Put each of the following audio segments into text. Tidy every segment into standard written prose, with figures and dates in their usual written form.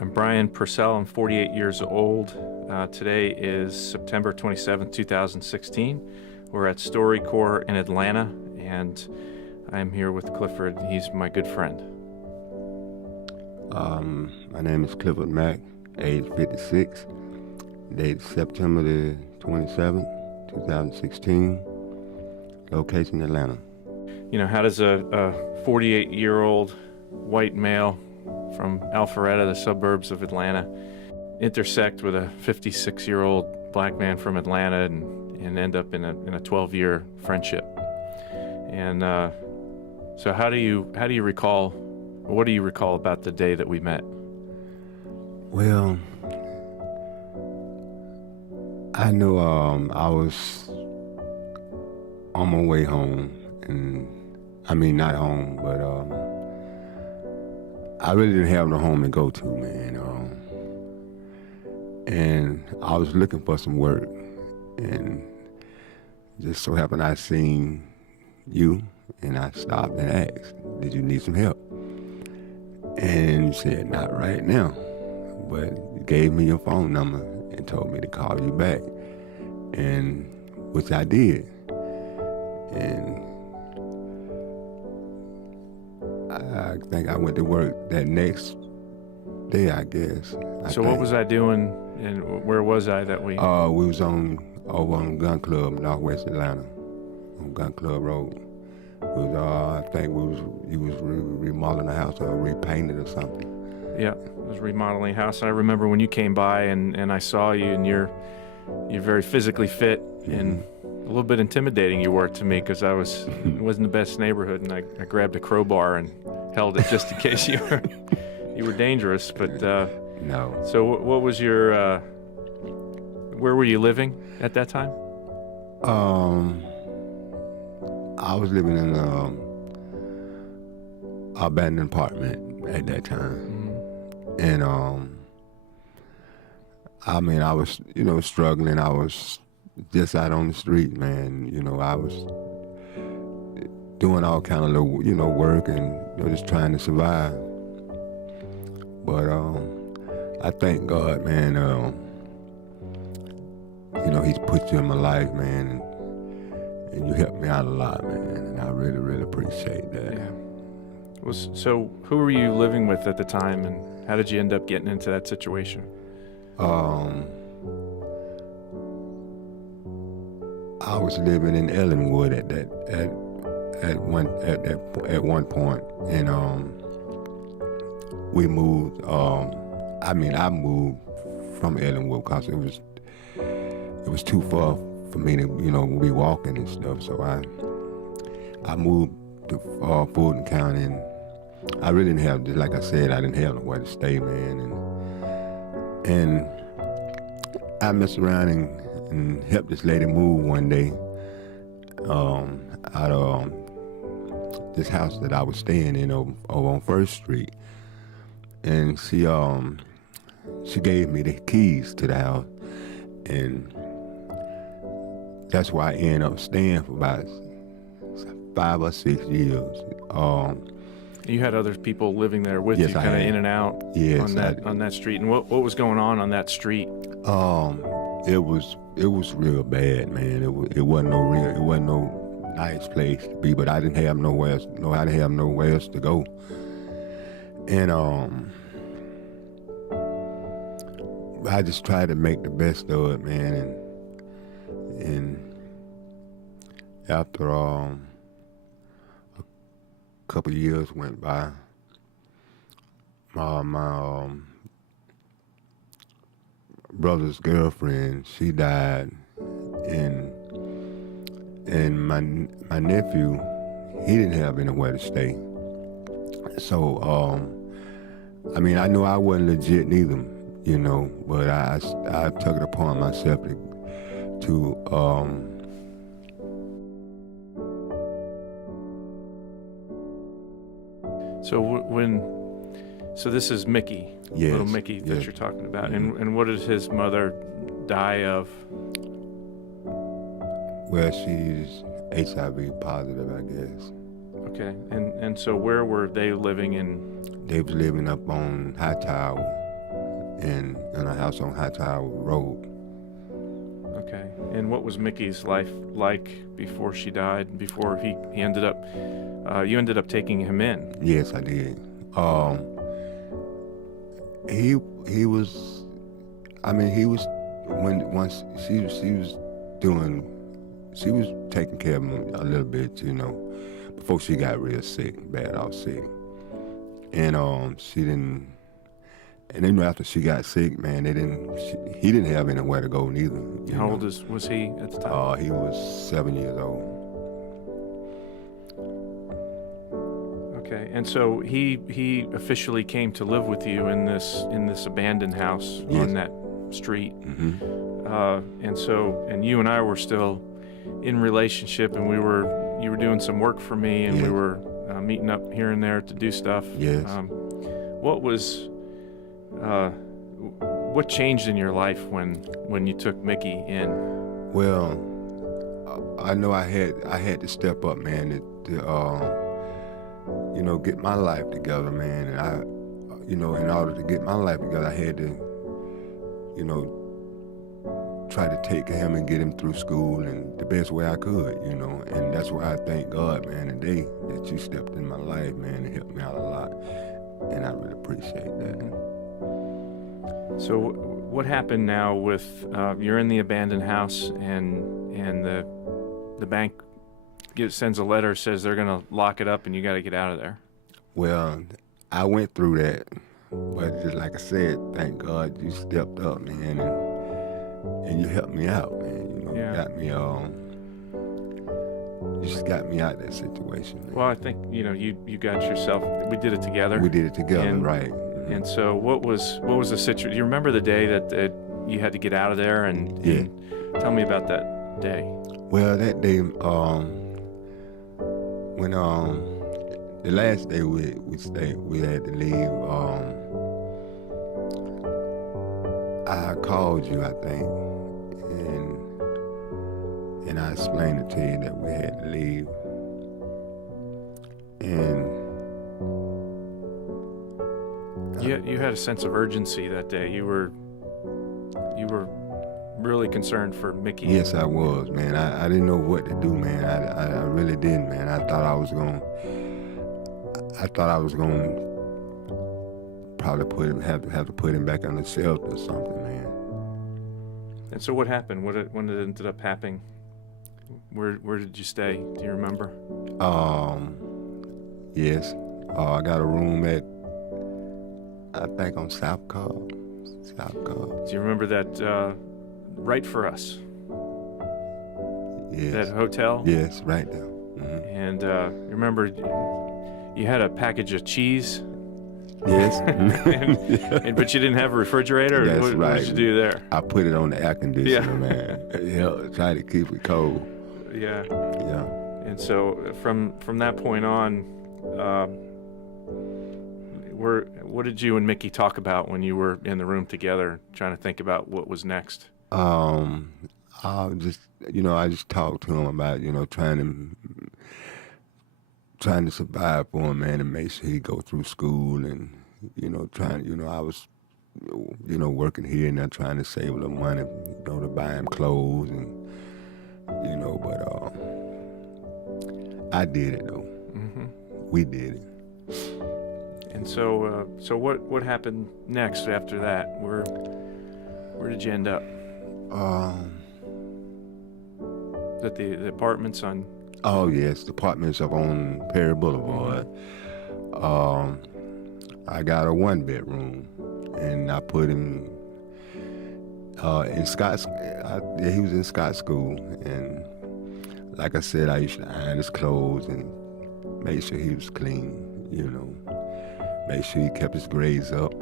I'm Brian Purcell. I'm 48 years old. Today is September 27th, 2016. We're at StoryCorps in Atlanta, and I'm here with Clifford. He's my good friend. My name is Clifford Mack, age 56, date September the 27th, 2016, location Atlanta. You know, how does a 48-year-old white male from Alpharetta, the suburbs of Atlanta, intersect with a 56-year-old black man from Atlanta and end up in a 12-year friendship? And so what do you recall about the day that we met? Well, I knew I was on my way home, not home, but I really didn't have no home to go to, man. And I was looking for some work, and just so happened I seen you, and I stopped and asked, did you need some help? And you said, not right now, but you gave me your phone number and told me to call you back, and which I did. And I think I went to work that next day, I guess. So what was I doing, and where was I that week? We was over on Gun Club, Northwest Atlanta, on Gun Club Road. I think you was remodeling a house or repainting or something. Yeah, I was remodeling a house. I remember when you came by and I saw you, and you're very physically fit, and a little bit intimidating you were to me, because it wasn't the best neighborhood, and I grabbed a crowbar and held it just in case you were dangerous. But no. So what was your where were you living at that time? I was living in an abandoned apartment at that time. And I was, struggling. I was just out on the street, man. I was doing all kind of little, work and just trying to survive. But I thank God, man. He's put you in my life, man, and you helped me out a lot, man. And I really, really appreciate that. Yeah. So who were you living with at the time, and how did you end up getting into that situation? I was living in Ellenwood at one point, and we moved. I moved from Ellenwood because it was too far for me to be walking and stuff. So I moved to Fulton County, and I really didn't have, just like I said, I didn't have nowhere to stay, man. And I messed around and helped this lady move one day out of this house that I was staying in over on First Street. And she gave me the keys to the house, and that's why I ended up staying for about 5 or 6 years. You had other people living there with yes, you, kind of in and out on that street. And what was going on that street? It was real bad, man. It wasn't no nice place to be, but I didn't have nowhere else to go. And I just tried to make the best of it, man. And after a couple of years went by, my brother's girlfriend, she died, and my nephew, he didn't have anywhere to stay. So I knew I wasn't legit neither, but I took it upon myself to So this is Mickey, yes, little Mickey that you're talking about. And what did his mother die of? Well, she's HIV positive, I guess. Okay, and so where were they living in? They was living up on High Tower. in a house on Hightower Road. Okay. And what was Mickey's life like before she died? Before he ended up, you ended up taking him in. Yes, I did. He was. I mean, he was once she was taking care of him a little bit, before she got real sick, bad off sick, and she didn't. And then after she got sick, man, he didn't have anywhere to go neither. How old was he at the time? He was 7 years old. Okay, and so he officially came to live with you in this abandoned house on that street. Mm-hmm. And you and I were still in relationship, and you were doing some work for me, and we were meeting up here and there to do stuff. Yes. What changed in your life when you took Mickey in? Well, I know I had to step up, man, to get my life together, man. And I, in order to get my life together, I had to, try to take care of him and get him through school and the best way I could, And that's why I thank God, man, today that you stepped in my life, man, and helped me out a lot. And I really appreciate that. So what happened now with, you're in the abandoned house and the bank sends a letter, says they're going to lock it up and you got to get out of there? Well, I went through that, but just like I said, thank God you stepped up, man, and you helped me out, man. Got me, you just got me out of that situation, man. Well, I think, you got yourself, we did it together. We did it together, right. And so what was the situation? Do you remember the day that you had to get out of there? And tell me about that day. Well, that day, when the last day we stayed, we had to leave. I called you, I think, and I explained it to you that we had to leave. And you had a sense of urgency that day. You were really concerned for Mickey. Yes, I was, man. I didn't know what to do, man. I really didn't, man. I thought I was gonna probably have to put him back on the shelter or something, man. And so what happened? When it ended up happening? Where did you stay? Do you remember? Yes. I got a room at, I think, on South Cobb. Do you remember that Right For Us? Yes. That hotel? Yes, right there. Mm-hmm. And remember, you had a package of cheese? Yes. But you didn't have a refrigerator? That's right. What did you do there? I put it on the air conditioner, man. Try to keep it cold. Yeah. Yeah. And so from that point on, what did you and Mickey talk about when you were in the room together, trying to think about what was next? I just talked to him about, trying to survive for him, man, and make sure he go through school, and I was, working here and trying to save a little money, to buy him clothes, and but I did it though. Mm-hmm. We did it. And so what happened next after that? Where did you end up? At the apartments on. Oh yes, the apartments up on Perry Boulevard. I got a 1-bedroom, and I put him in Scott. He was in Scott School, and like I said, I used to iron his clothes and make sure he was clean. Make sure he kept his grades up.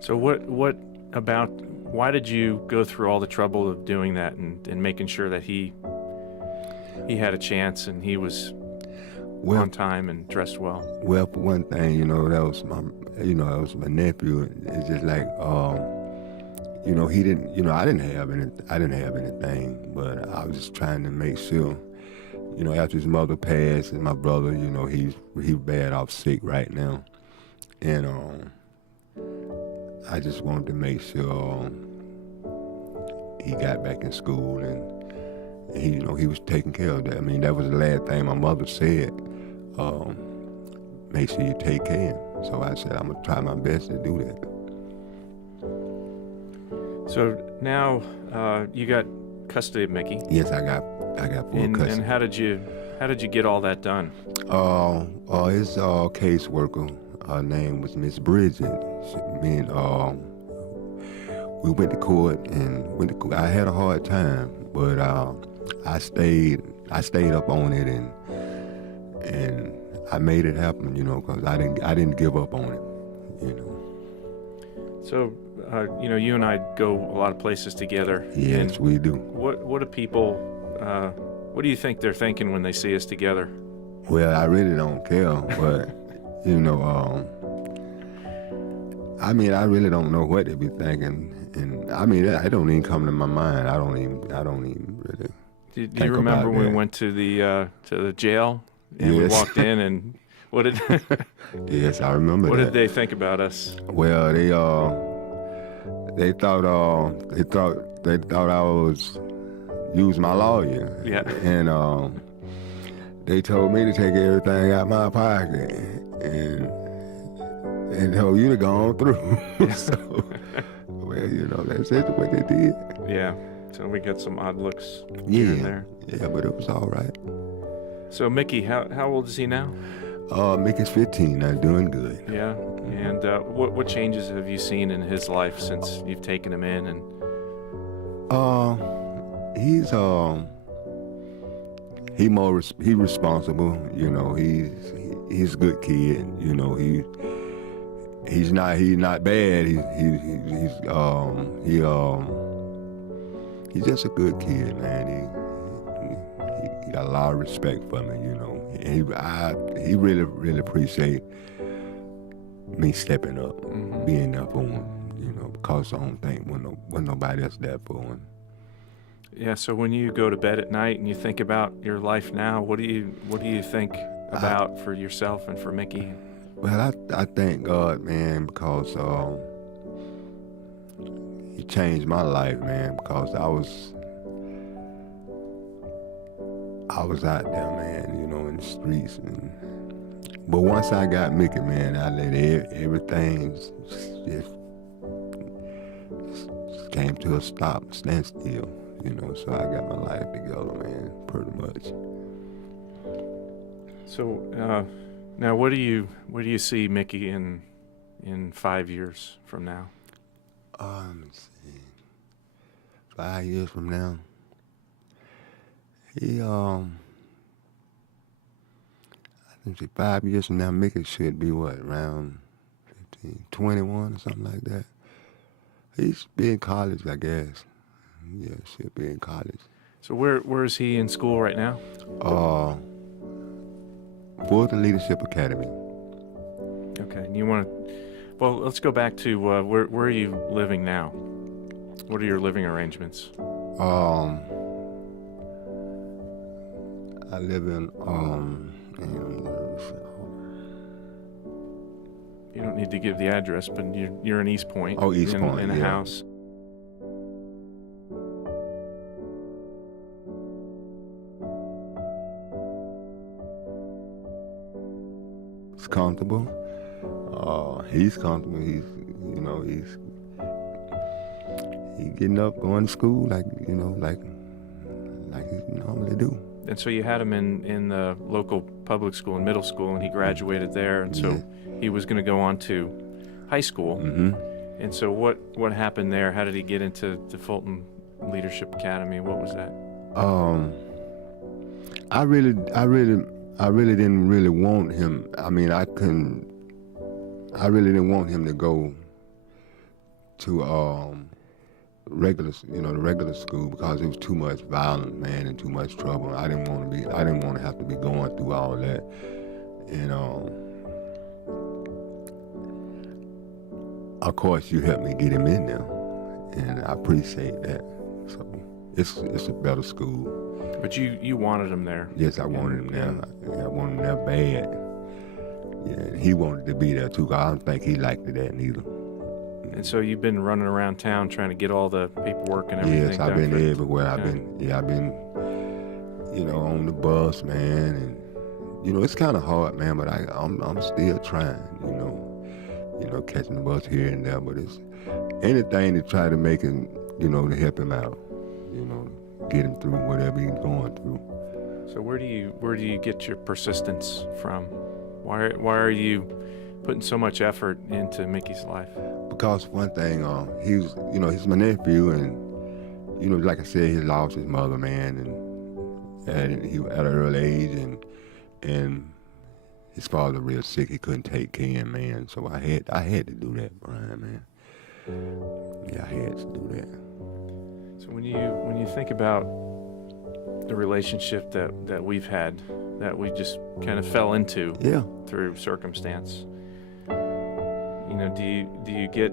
So why did you go through all the trouble of doing that and making sure that he had a chance and he was on time and dressed well? Well, for one thing, that was my nephew. It's just like, he didn't, I didn't have anything, but I was just trying to make sure, after his mother passed and my brother, he's bad off sick right now. And I just wanted to make sure he got back in school and he was taking care of that. I mean, that was the last thing my mother said. Make sure you take care. So I said, I'm gonna try my best to do that. So now you got custody of Mickey. Yes, I got full custody. And how did you get all that done? His caseworker, her name was Miss Bridget. We went to court and I had a hard time, but I stayed up on it and I made it happen, because I didn't give up on it, So, you and I go a lot of places together. Yes, we do. What do people, what do you think they're thinking when they see us together? Well, I really don't care, but, I really don't know what they be thinking. And, it don't even come to my mind. I don't even really Do you remember when we went to the jail? And yes. We walked in and what did... Yes, I remember What that. did they think about us? Well, they thought I was using my lawyer. Yeah. And they told me to take everything out my pocket and told you to go on through. So, well, that's what they did. Yeah. So we got some odd looks here and there. Yeah, but it was all right. So Mickey, how old is he now? Mickey's 15 now, doing good. Yeah. And what changes have you seen in his life since you've taken him in? And he's responsible. He's a good kid. He's not bad. He's just a good kid, man. He got a lot of respect for me, And he really, really appreciate me stepping up, being there for him, because I don't think when nobody else there for him. Yeah. So when you go to bed at night and you think about your life now, what do you think about for yourself and for Mickey? Well, I thank God, man, because he changed my life, man, because I was out there, man, in the streets. But once I got Mickey, man, I let everything just came to a standstill, so I got my life together, man, pretty much. So now where do you see Mickey in 5 years from now? Let me see. 5 years from now, I think 5 years from now, Mickey should be around 15, 21 or something like that. He should be in college, I guess. Yeah, should be in college. So where is he in school right now? Fulton Leadership Academy. Okay, and you want to... Well, let's go back to where are you living now? What are your living arrangements? I live in You don't need to give the address, but you're in East Point. Oh, East Point, in a yeah. house. It's comfortable. He's comfortable. He's getting up, going to school like he normally do. And so you had him in the local public school in middle school, and he graduated there, and so he was going to go on to high school. Mm-hmm. And so what happened there? How did he get into the Fulton Leadership Academy? What was that? I really didn't really want him. I really didn't want him to go to the regular school, because it was too much violence, man, and too much trouble. I didn't want to have to be going through all that. And of course, you helped me get him in there, and I appreciate that. So it's a better school. But you wanted him there. Yes, I wanted him there. I wanted him there bad. Yeah, and he wanted to be there too, 'cause I don't think he liked it that neither. And so you've been running around town trying to get all the paperwork and everything. Yes, I've done been for- everywhere. I've Okay. been, on the bus, man, and it's kind of hard, man. But I'm still trying, catching the bus here and there. But it's anything to try to make him, to help him out, get him through whatever he's going through. So where do you get your persistence from? Why are you putting so much effort into Mickey's life? Because one thing, he's my nephew, and like I said, he lost his mother, man, and he at an early age, and his father real sick. He couldn't take care of him, man. So I had to do that, Brian, man. Yeah, I had to do that. So when you think about the relationship that we've had, that we just kind of fell into Yeah. through circumstance, do you get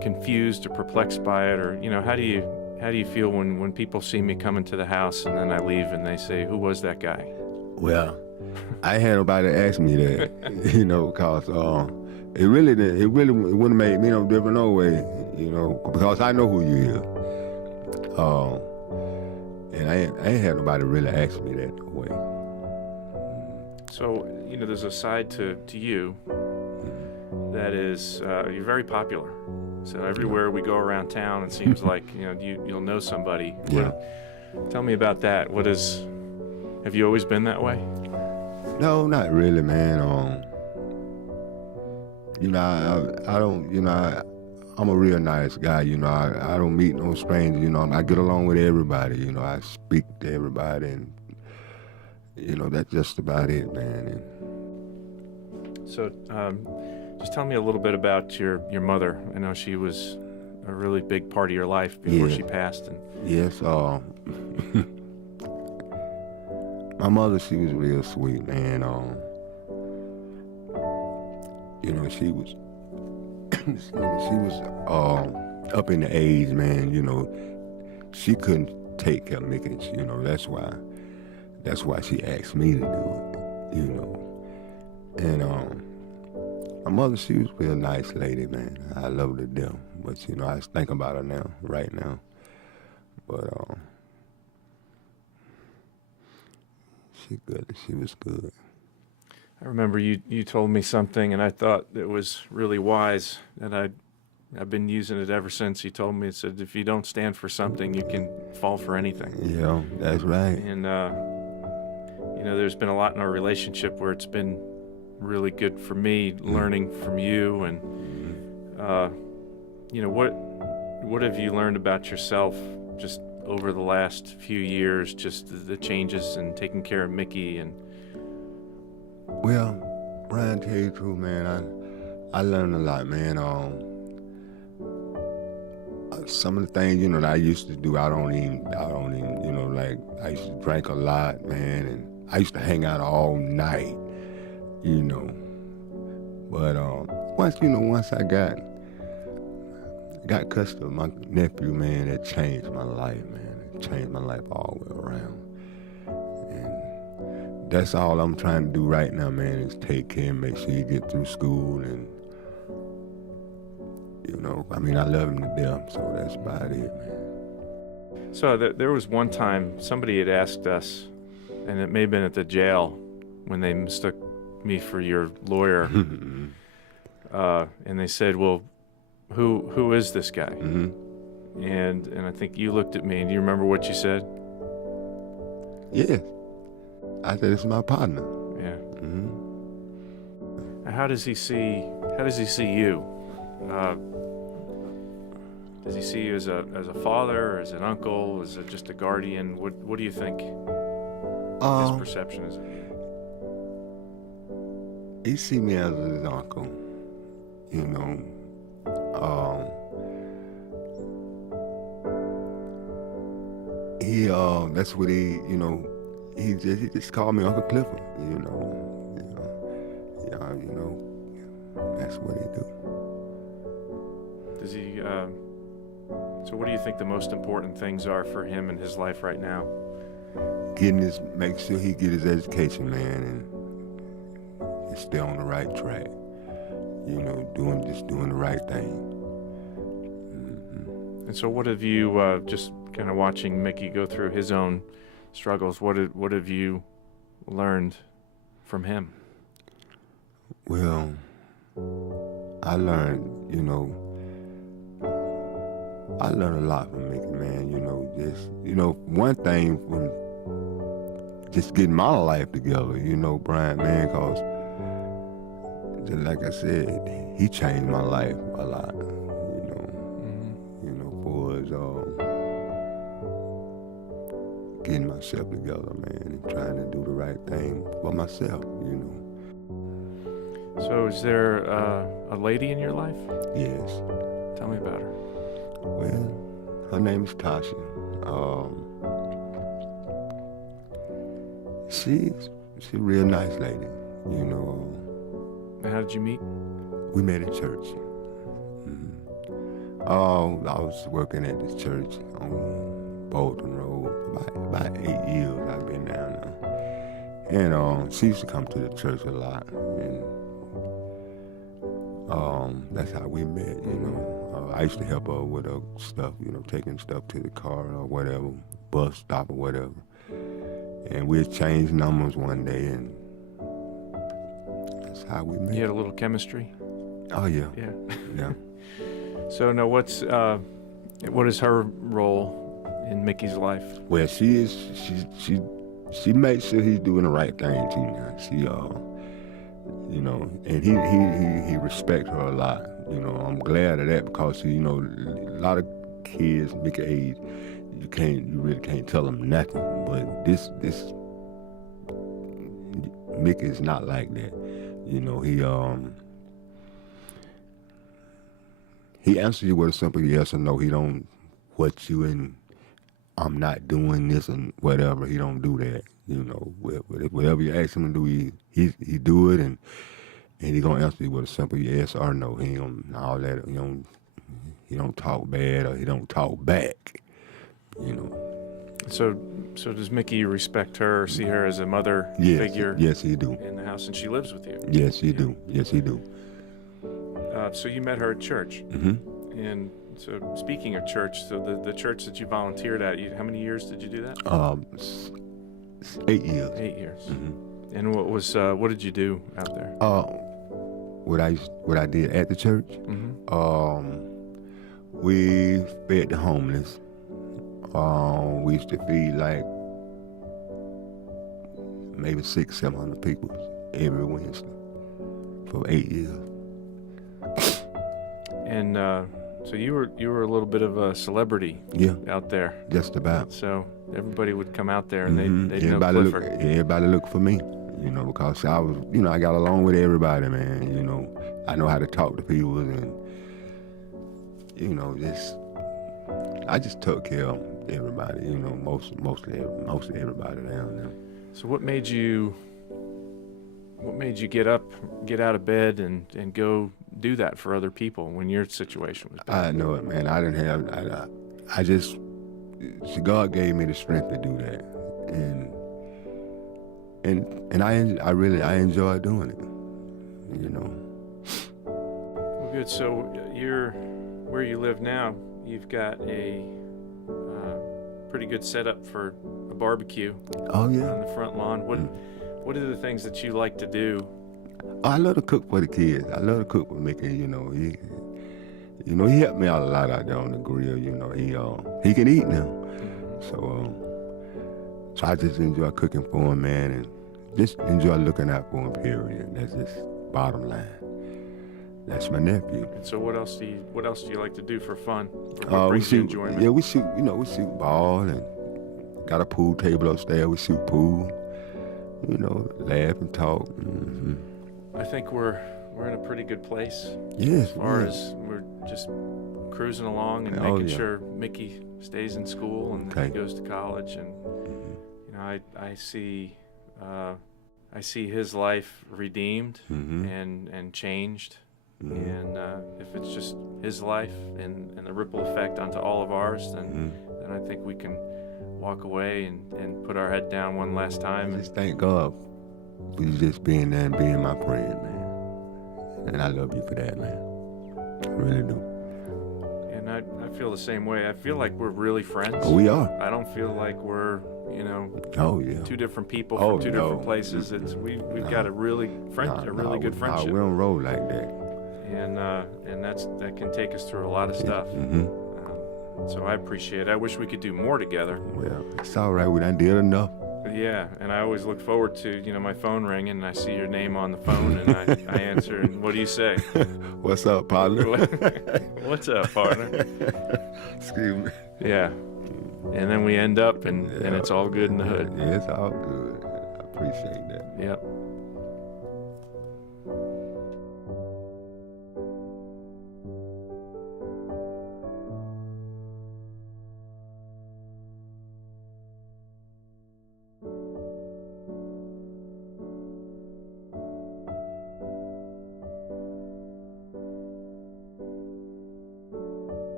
confused or perplexed by it, or how do you feel when people see me come into the house and then I leave and they say, "Who was that guy?" Well, I ain't had nobody ask me that, because it wouldn't make me no different no way, because I know who you is. And I ain't had nobody really ask me that way. So there's a side to you that is you're very popular. So everywhere we go around town, it seems like you'll know somebody. Yeah. Tell me about that. Have you always been that way? No, not really, man. I don't. I'm a real nice guy. I don't meet no strangers. I get along with everybody. I speak to everybody, and that's just about it, man. So, just tell me a little bit about your mother. I know she was a really big part of your life before Yeah. she passed. And Yes. My mother, she was real sweet, man. She was. She was up in the age, man. She couldn't take care of Mickey. That's why she asked me to do it. And my mother, she was a real nice lady, man. I loved her to death. But I just think about her now, right now. But she good. She was good. I remember you told me something, and I thought it was really wise, and I've been using it ever since. You told me, it said, if you don't stand for something, you can fall for anything. Yeah, that's right. And there's been a lot in our relationship where it's been really good for me learning from you, and what have you learned about yourself just over the last few years, just the changes and taking care of Mickey? And Well, Brian, tell you the truth, man, I learned a lot, man. Some of the things, that I used to do, I don't even, like, I used to drink a lot, man, and I used to hang out all night, But once I got custody of my nephew, man, it changed my life, man. It changed my life all the way around. That's all I'm trying to do right now, man, is take care and make sure you get through school. And, I love him to death, so that's about it, man. so there was one time somebody had asked us, and it may have been at the jail when they mistook me for your lawyer, and they said, "Well, who is this guy?" Mm-hmm. And I think you looked at me, and you remember what you said? Yeah. I said, it's my partner. Yeah. Mm-hmm. How does he see you? Does he see you as a father, or as an uncle, as just a guardian? What do you think his perception is of you? He see me as his uncle, that's what he just called me Uncle Clifford, that's what he do. Does he? So, what do you think the most important things are for him in his life right now? Make sure he get his education, man, and stay on the right track. Doing the right thing. And so what have you, just kind of watching Mickey go through his own struggles, what have you learned from him? Well, I learned, I learned a lot from Mickey, man. One thing from just getting my life together, Brian, man, because just like I said, he changed my life a lot, for getting myself together, man, and trying to do the right thing for myself, So is there a lady in your life? Yes. Tell me about her. Well, her name is Tasha. She's a real nice lady, And how did you meet? We met at church. I was working at this church on Bolton Road for about 8 years. I've been down there. And she used to come to the church a lot. And that's how we met, I used to help her with her stuff, taking stuff to the car or whatever, bus stop or whatever. And we exchanged numbers one day, and that's how we met. You had a little chemistry? Oh, yeah. Yeah. Yeah. So now what is her role in Mickey's life? Well, she makes sure he's doing the right thing too now. And he respects her a lot. I'm glad of that because a lot of kids Mickey age, you really can't tell them nothing. But this Mickey is not like that. He answers you with a simple yes or no. He don't what you and I'm not doing this and whatever. He don't do that. Whatever you ask him to do, he do it, and he gonna answer you with a simple yes or no. He ain't gonna all that. He don't talk bad or he don't talk back. So does Mickey respect her, see her as a mother figure? Yes, he do. In the house, and she lives with you. Yes, he do. Yes, he do. So you met her at church. Mm-hmm. And so speaking of church, so the church that you volunteered at, how many years did you do that? 8 years. 8 years. Mm-hmm. And what did you do out there? What I did at the church? Mm-hmm. We fed the homeless. We used to feed like maybe 600-700 people every Wednesday for 8 years. And so you were a little bit of a celebrity out there. Just about. So everybody would come out there and they'd know everybody Clifford. Everybody looked for me, because I was, I got along with everybody, man. I know how to talk to people, and I just took care of everybody, mostly everybody down there. So what made you get out of bed and go do that for other people when your situation was bad? I know it, man. I didn't have. God gave me the strength to do that, and I enjoy doing it. Well, good. So where you live now, you've got a pretty good setup for a barbecue. Oh yeah. On the front lawn. What are the things that you like to do? I love to cook for the kids. I love to cook with Mickey. He helped me out a lot out there on the grill. He can eat now. So I just enjoy cooking for him, man, and just enjoy looking out for him. Period. That's just bottom line. That's my nephew. And so what else do you like to do for fun? Or what We brings you shoot. enjoyment? Yeah, we shoot. We shoot ball, and got a pool table upstairs. We shoot pool. Laugh and talk. Mm-hmm. I think we're in a pretty good place. Yes. As far as we're just cruising along and making sure Mickey stays in school and he goes to college, and I see his life redeemed and changed. And if it's just his life and the ripple effect onto all of ours, then I think we can walk away and put our head down one last time. Just thank God for you just being there and being my friend, man. And I love you for that, man. I really do. And I feel the same way. I feel like we're really friends. Oh, we are. I don't feel like we're, Oh, yeah. two different people Oh, from two no. different places. We've got a really good friendship. We don't roll like that. And that can take us through a lot of stuff. So I appreciate it. I wish we could do more together. Well, it's all right. We done did enough. Yeah, and I always look forward to, my phone ringing and I see your name on the phone and I answer and what do you say? What's up, partner? What's up, partner? Excuse me. Yeah. And then we end up and it's all good in the hood. Yeah, it's all good. I appreciate that. Yep.